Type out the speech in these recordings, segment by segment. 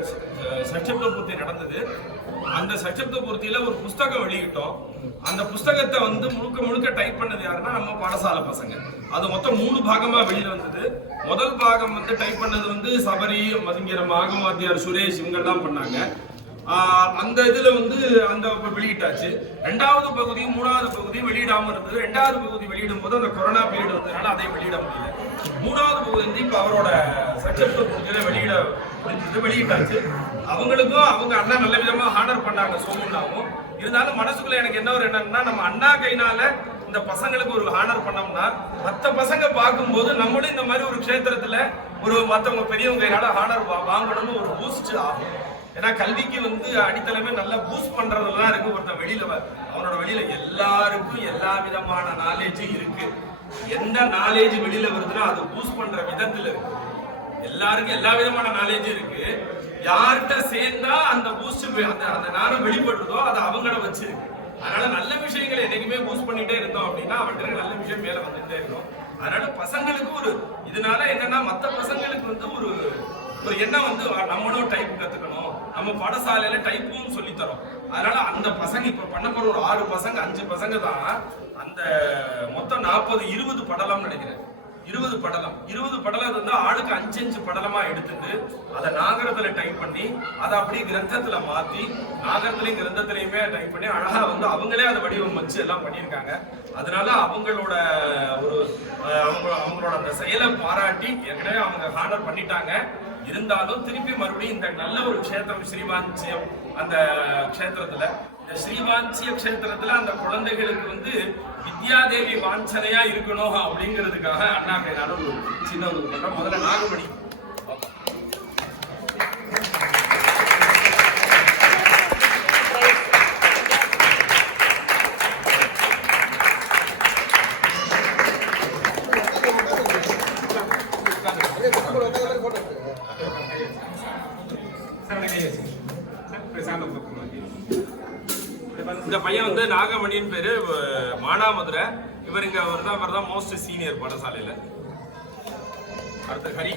அஹ், சட்சப்த பூர்த்தி நடந்தது. அந்த சட்சப்த பூர்த்தியில ஒரு புஸ்தகம் வெளியிட்டோம். அந்த புஸ்தகத்தை வந்து முழுக்க முழுக்க டைப் பண்ணது யாருன்னா நம்ம பாடசாலை பசங்க. அது மொத்தம் மூணு பாகமா வெளியில வந்தது. முதல் பாகம் வந்து டைப் பண்ணது வந்து சபரி மதுங்கிற மாகமாத்தியார் சுரேஷ் இவங்கெல்லாம் பண்ணாங்க. அந்த இதுல வந்து அந்த வெளியிட்டாச்சு. ரெண்டாவது பகுதி மூணாவது பகுதி வெளியிடாம இருந்தது. ரெண்டாவது பகுதி வெளியிடும் போது அந்த கொரோனா பீரியட் வந்ததுனால அதை வெளியிட முடியல. மூணாவது பகுதி வந்து இப்ப அவரோட சக்சஸ்ஃபுல் பகுதியில வெளியிட முடிஞ்சது வெளியிட்டாச்சு. அவங்களுக்கும் அவங்க அண்ணா நல்ல விதமா ஹானர் பண்ணாங்க சோமுன்னாவும். இருந்தாலும் மனசுக்குள்ள எனக்கு என்ன ஒரு என்னன்னா நம்ம அண்ணா கைனால இந்த பசங்களுக்கு ஒரு ஹானர் பண்ணோம்னா மத்த பசங்க பார்க்கும்போது நம்மளும் இந்த மாதிரி ஒரு க்ஷேத்திரத்துல ஒரு மத்தவங்க பெரியவங்க கையால ஹானர் வாங்கணும்னு ஒரு பூஸ்ட் ஆகும். ஏன்னா கல்விக்கு வந்து அடித்தளமே நல்லா பூஸ்ட் பண்றதெல்லாம் இருக்கு ஒருத்தன் வெளியில அவனோட வெளியில எல்லாருக்கும் எல்லா விதமான நாலேஜும் இருக்கு. எந்த நாலேஜ் வெளியில வருதுன்னா அது பூஸ்ட் பண்ற விதத்துல இருக்கு. எல்லாருக்கும் எல்லா விதமான நாலேஜும் இருக்கு. யார்கிட்ட சேர்ந்தா அந்த பூஸ்ட் அந்த அந்த நாரம் வெளிப்படுறதோ அது அவங்கள வச்சிருக்கு. அதனால நல்ல விஷயங்களை என்னைக்குமே பூஸ்ட் பண்ணிட்டே இருந்தோம் அப்படின்னா அவன்கிட்ட நல்ல விஷயம் மேல வந்துட்டே இருக்கும். அதனால பசங்களுக்கு ஒரு இதனால என்னன்னா மத்த பசங்களுக்கு வந்து ஒரு ஒரு எண்ணம் வந்து நம்மளும் டைப் கத்துக்கணும். நம்ம பாடசாலையில டைப்பும் சொல்லி தரோம். அதனால அந்த பசங்க இப்ப பண்ண போற ஒரு ஆறு பசங்க அஞ்சு பசங்க தான் அந்த மொத்தம் நாற்பது இருபது படலம்னு நினைக்கிறேன். இருபது படலம். இருபது படலம் இருந்தா ஆளுக்கு அஞ்சு அஞ்சு படலமா எடுத்துட்டு அதை நாகரத்துல டைப் பண்ணி அதை அப்படியே கிரந்தத்துல மாத்தி நாகரத்திலையும் கிரந்தத்திலையுமே டைப் பண்ணி அழகா வந்து அவங்களே அதை வடிவமைச்சு எல்லாம் பண்ணியிருக்காங்க. அதனால அவங்களோட ஒரு அவங்க அவங்களோட அந்த செயலை பாராட்டி ஏற்கனவே அவங்க ஹானர் பண்ணிட்டாங்க. இருந்தாலும் திருப்பி மறுபடியும் இந்த நல்ல ஒரு க்ஷேத்திரம் ஸ்ரீவாஞ்சியம் அந்த க்ஷேத்திரத்துல இந்த ஸ்ரீவாஞ்சிய க்ஷேத்திரத்துல அந்த குழந்தைகளுக்கு வந்து வித்யாதேவி வாஞ்சனையா இருக்கணும் அப்படிங்கிறதுக்காக அண்ணா கைனால ஒரு சின்ன ஒரு முதல்ல நாகமணி. இந்த பையன் வந்து நாகமணியின் பேரு மானாமதுரை. இவர் இங்க அவர் தான் அவர் தான் மோஸ்ட் சீனியர் பாடசாலையில. அடுத்து ஹரி.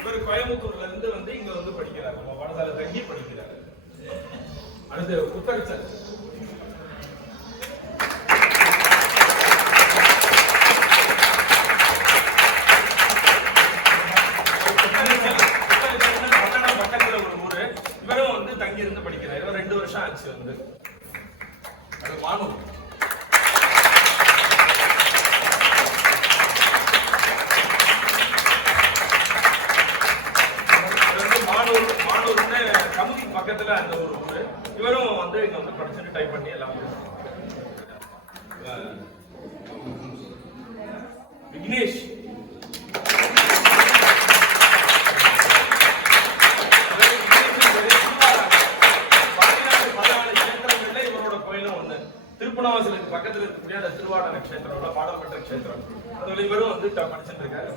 இவர் கோயம்புத்தூர்ல இருந்து வந்து இங்க வந்து படிக்கிறாங்க நம்ம பாடசாலை தங்கி படிக்கிறார். அடுத்து புத்தகச்சல் பக்கத்துல ஒரு ஊரு இவரும் படிக்கிறேன். தங்கி ரெண்டு வருஷம் ஆச்சு வந்து. அது வானு வந்து மானூர் கமுதி பக்கத்துல அந்த ஒரு ஊரு. இவரும் வந்து இங்க வந்து படிச்சுட்டு டைப் பண்ணி எல்லாம் விக்னேஷ். திருப்பணவாசலுக்கு பக்கத்துல இருக்கக்கூடிய அந்த திருவாடன கஷேத்திரம் பாடப்பட்ட கஷேத்திரம். அதுல இவரும் வந்து படிச்சுட்டு இருக்காரு.